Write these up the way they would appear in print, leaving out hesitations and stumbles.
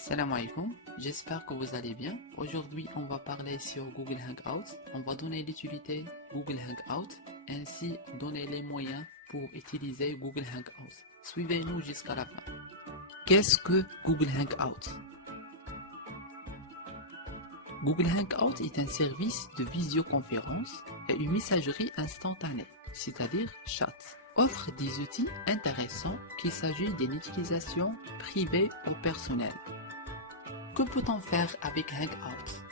Salam alaikum, j'espère que vous allez bien. Aujourd'hui, on va parler sur Google Hangouts. On va donner l'utilité Google Hangouts, ainsi donner les moyens pour utiliser Google Hangouts. Suivez-nous jusqu'à la fin. Qu'est-ce que Google Hangouts? Google Hangouts est un service de visioconférence et une messagerie instantanée, c'est-à-dire chat. Offre des outils intéressants qu'il s'agit d'une utilisation privée ou personnelle. Que peut-on faire avec Hangouts?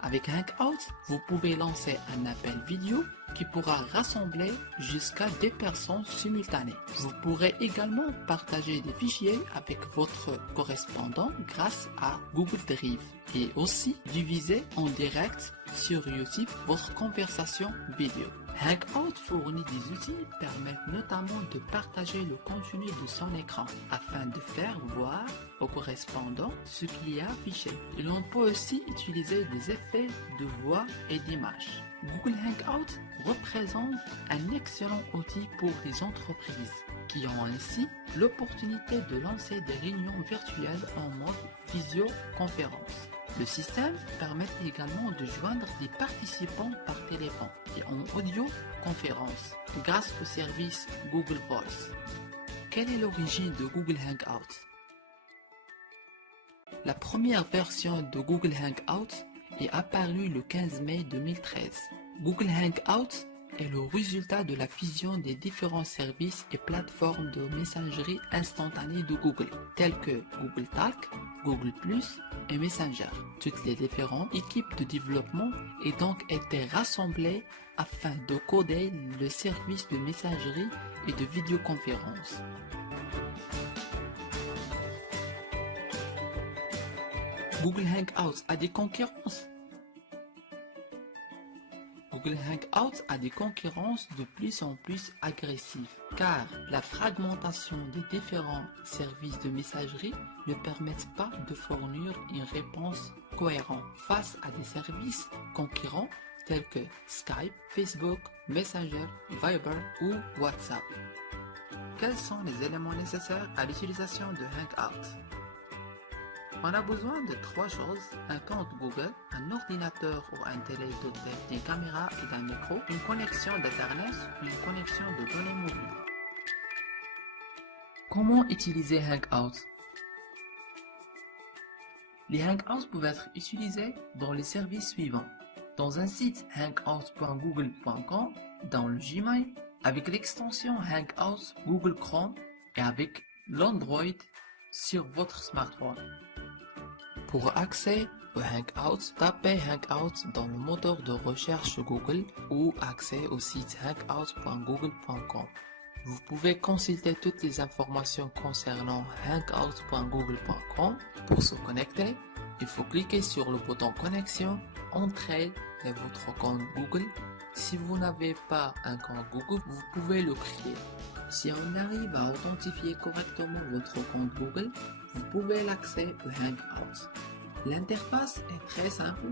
Avec Hangouts, vous pouvez lancer un appel vidéo qui pourra rassembler jusqu'à 2 personnes simultanées. Vous pourrez également partager des fichiers avec votre correspondant grâce à Google Drive et aussi diviser en direct sur YouTube votre conversation vidéo. Hangout fournit des outils qui permettent notamment de partager le contenu de son écran afin de faire voir au correspondant ce qui est affiché. Et l'on peut aussi utiliser des effets de voix et d'image. Google Hangout représente un excellent outil pour les entreprises qui ont ainsi l'opportunité de lancer des réunions virtuelles en mode visioconférence. Le système permet également de joindre des participants par téléphone et en audioconférence grâce au service Google Voice. Quelle est l'origine de Google Hangouts? La première version de Google Hangouts est apparue le 15 mai 2013. Google Hangouts est le résultat de la fusion des différents services et plateformes de messagerie instantanée de Google, tels que Google Talk, Google+, et Messenger. Toutes les différentes équipes de développement ont donc été rassemblées afin de coder le service de messagerie et de vidéoconférence. Google Hangouts a des concurrences. Google Hangouts a des concurrences de plus en plus agressives car la fragmentation des différents services de messagerie ne permettent pas de fournir une réponse cohérente face à des services concurrents tels que Skype, Facebook, Messenger, Viber ou WhatsApp. Quels sont les éléments nécessaires à l'utilisation de Hangouts? On a besoin de 3 choses: un compte Google, un ordinateur ou un télédoté, une caméra et d'un micro, une connexion d'Internet ou une connexion de données mobiles. Comment utiliser Hangouts? Les Hangouts peuvent être utilisés dans les services suivants. Dans un site hangouts.google.com, dans le Gmail, avec l'extension Hangouts Google Chrome et avec l'Android sur votre smartphone. Pour accès aux Hangouts, tapez Hangouts dans le moteur de recherche Google ou accès au site hangouts.google.com. Vous pouvez consulter toutes les informations concernant hangouts.google.com. Pour se connecter, il faut cliquer sur le bouton connexion, entrer votre compte Google. Si vous n'avez pas un compte Google, vous pouvez le créer. Si on arrive à authentifier correctement votre compte Google, vous pouvez l'accès au Hangouts. L'interface est très simple.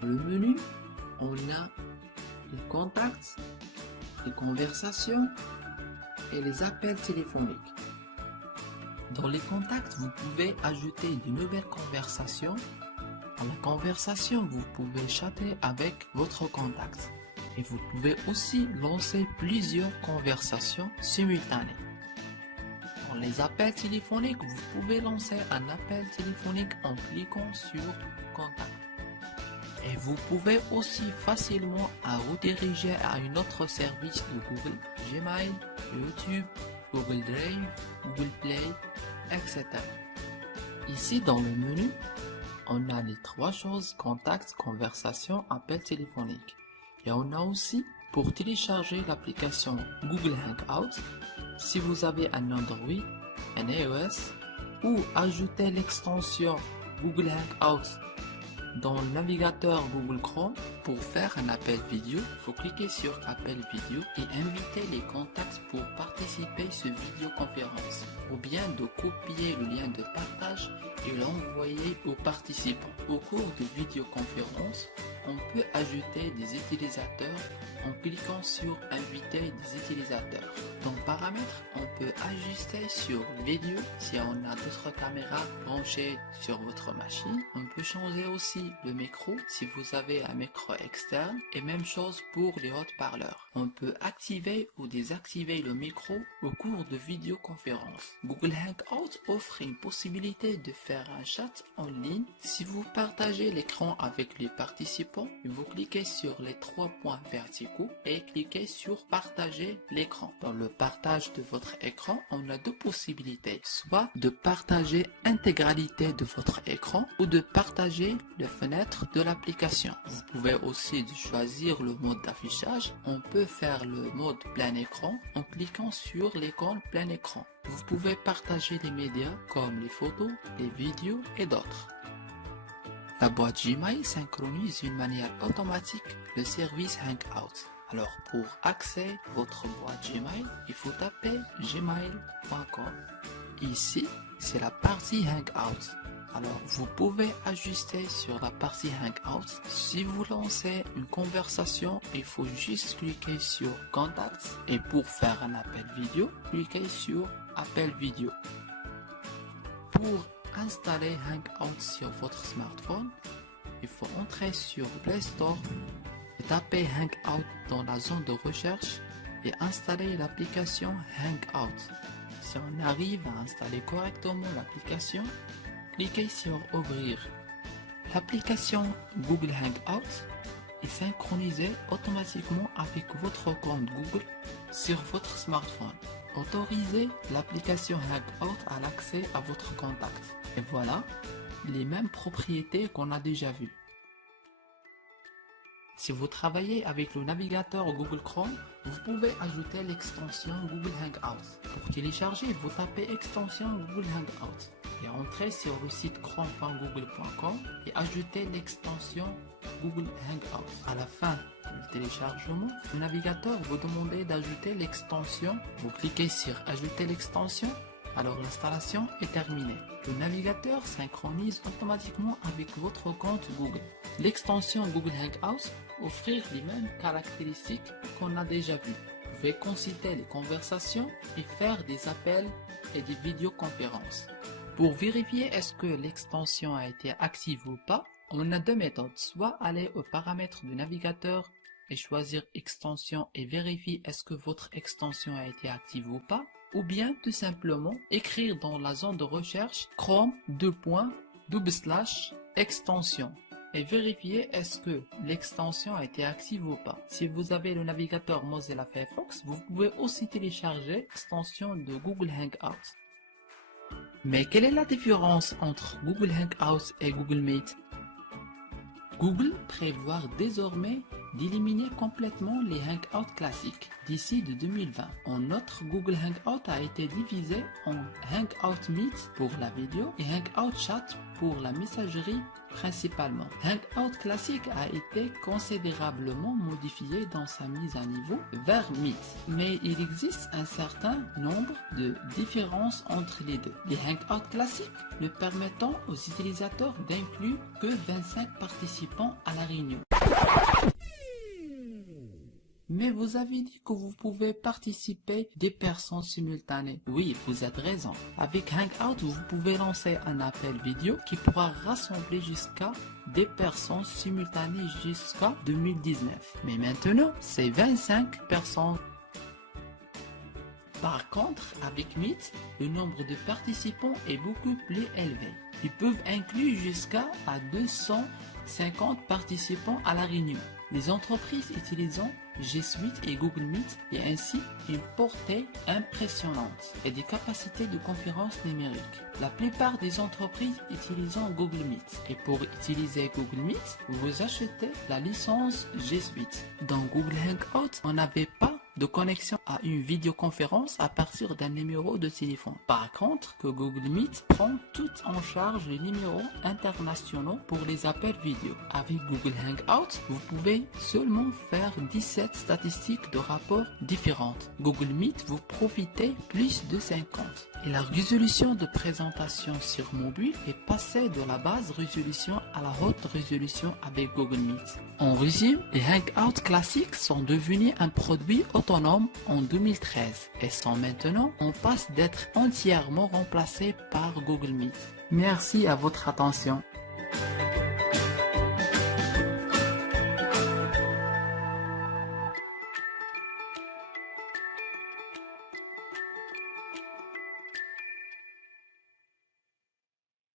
Dans le menu, on a les contacts, les conversations et les appels téléphoniques. Dans les contacts, vous pouvez ajouter de nouvelles conversations. Dans la conversation, vous pouvez chatter avec votre contact. Et vous pouvez aussi lancer plusieurs conversations simultanées. Dans les appels téléphoniques, vous pouvez lancer un appel téléphonique en cliquant sur Contact. Et vous pouvez aussi facilement rediriger à un autre service de Google, Gmail, YouTube, Google Drive, Google Play, etc. Ici dans le menu, on a les 3 choses: Contact, Conversation, Appel téléphonique. Et on a aussi pour télécharger l'application Google Hangouts, si vous avez un Android, un iOS, ou ajouter l'extension Google Hangouts dans le navigateur Google Chrome. Pour faire un appel vidéo, il faut cliquer sur Appel vidéo et inviter les contacts pour participer à cette vidéoconférence, ou bien de copier le lien de partage et l'envoyer aux participants. Au cours de vidéoconférence, on peut ajouter des utilisateurs en cliquant sur Inviter des utilisateurs. Dans Paramètres, on peut ajuster sur Vidéo si on a d'autres caméras branchées sur votre machine. On peut changer aussi le micro si vous avez un micro externe et même chose pour les haut-parleurs. On peut activer ou désactiver le micro au cours de vidéoconférences. Google Hangout offre une possibilité de faire un chat en ligne. Si vous partagez l'écran avec les participants, vous cliquez sur les 3 points verticaux et cliquez sur Partager l'écran. Dans le partage de votre écran, on a deux possibilités, soit de partager l'intégralité de votre écran ou de partager les fenêtres de l'application. Vous pouvez aussi choisir le mode d'affichage. On peut faire le mode plein écran en cliquant sur l'icône plein écran. Vous pouvez partager les médias comme les photos, les vidéos et d'autres. La boîte Gmail synchronise d'une manière automatique le service Hangout. Alors pour accéder à votre boîte Gmail, il faut taper gmail.com. Ici, c'est la partie Hangout. Alors vous pouvez ajuster sur la partie Hangout. Si vous lancez une conversation, il faut juste cliquer sur Contacts et pour faire un appel vidéo, cliquez sur Appel vidéo. Pour installer Hangout sur votre smartphone, il faut entrer sur Play Store et taper Hangout dans la zone de recherche et installer l'application Hangout. Si on arrive à installer correctement l'application, cliquez sur Ouvrir. L'application Google Hangout est synchronisée automatiquement avec votre compte Google sur votre smartphone. Autorisez l'application Hangout à l'accès à votre contact. Et voilà, les mêmes propriétés qu'on a déjà vues. Si vous travaillez avec le navigateur Google Chrome, vous pouvez ajouter l'extension Google Hangout. Pour télécharger, vous tapez extension Google Hangout et entrez sur le site chrome.google.com et ajoutez l'extension Google Hangout. À la fin du téléchargement, le navigateur vous demande d'ajouter l'extension. Vous cliquez sur Ajouter l'extension. Alors l'installation est terminée. Le navigateur synchronise automatiquement avec votre compte Google. L'extension Google Hangout offre les mêmes caractéristiques qu'on a déjà vues. Vous pouvez consulter les conversations et faire des appels et des vidéoconférences. Pour vérifier est-ce que l'extension a été active ou pas, on a deux méthodes. Soit aller aux paramètres du navigateur et choisir extension et vérifier est-ce que votre extension a été active ou pas, ou bien tout simplement écrire dans la zone de recherche Chrome extension et vérifier est-ce que l'extension a été active ou pas. Si vous avez le navigateur Mozilla Firefox, vous pouvez aussi télécharger l'extension de Google Hangout. Mais quelle est la différence entre Google Hangout et Google Meet? Google prévoit désormais d'éliminer complètement les Hangouts classiques d'ici de 2020. En outre, Google Hangout a été divisé en Hangout Meet pour la vidéo et Hangout Chat pour la messagerie principalement. Hangout classique a été considérablement modifié dans sa mise à niveau vers Meet, mais il existe un certain nombre de différences entre les deux. Les Hangouts classiques ne permettant aux utilisateurs d'inclure que 25 participants à la réunion. Mais vous avez dit que vous pouvez participer des personnes simultanées. Oui, vous êtes raison. Avec Hangout, vous pouvez lancer un appel vidéo qui pourra rassembler jusqu'à des personnes simultanées jusqu'à 2019. Mais maintenant, c'est 25 personnes. Par contre, avec Meet, le nombre de participants est beaucoup plus élevé. Ils peuvent inclure jusqu'à 250 participants à la réunion. Les entreprises utilisant G Suite et Google Meet et ainsi une portée impressionnante et des capacités de conférence numérique. La plupart des entreprises utilisant Google Meet. Et pour utiliser Google Meet, vous achetez la licence G Suite. Dans Google Hangout, on n'avait pas de connexion à une vidéoconférence à partir d'un numéro de téléphone. Par contre, que Google Meet prend tout en charge les numéros internationaux pour les appels vidéo. Avec Google Hangout, vous pouvez seulement faire 17 statistiques de rapports différentes. Google Meet, vous profitez plus de 50. et la résolution de présentation sur mobile est passée de la basse résolution à la haute résolution avec Google Meet. En résumé, les Hangouts classiques sont devenus un produit autonome en 2013 et sont maintenant en passe d'être entièrement remplacés par Google Meet. Merci à votre attention.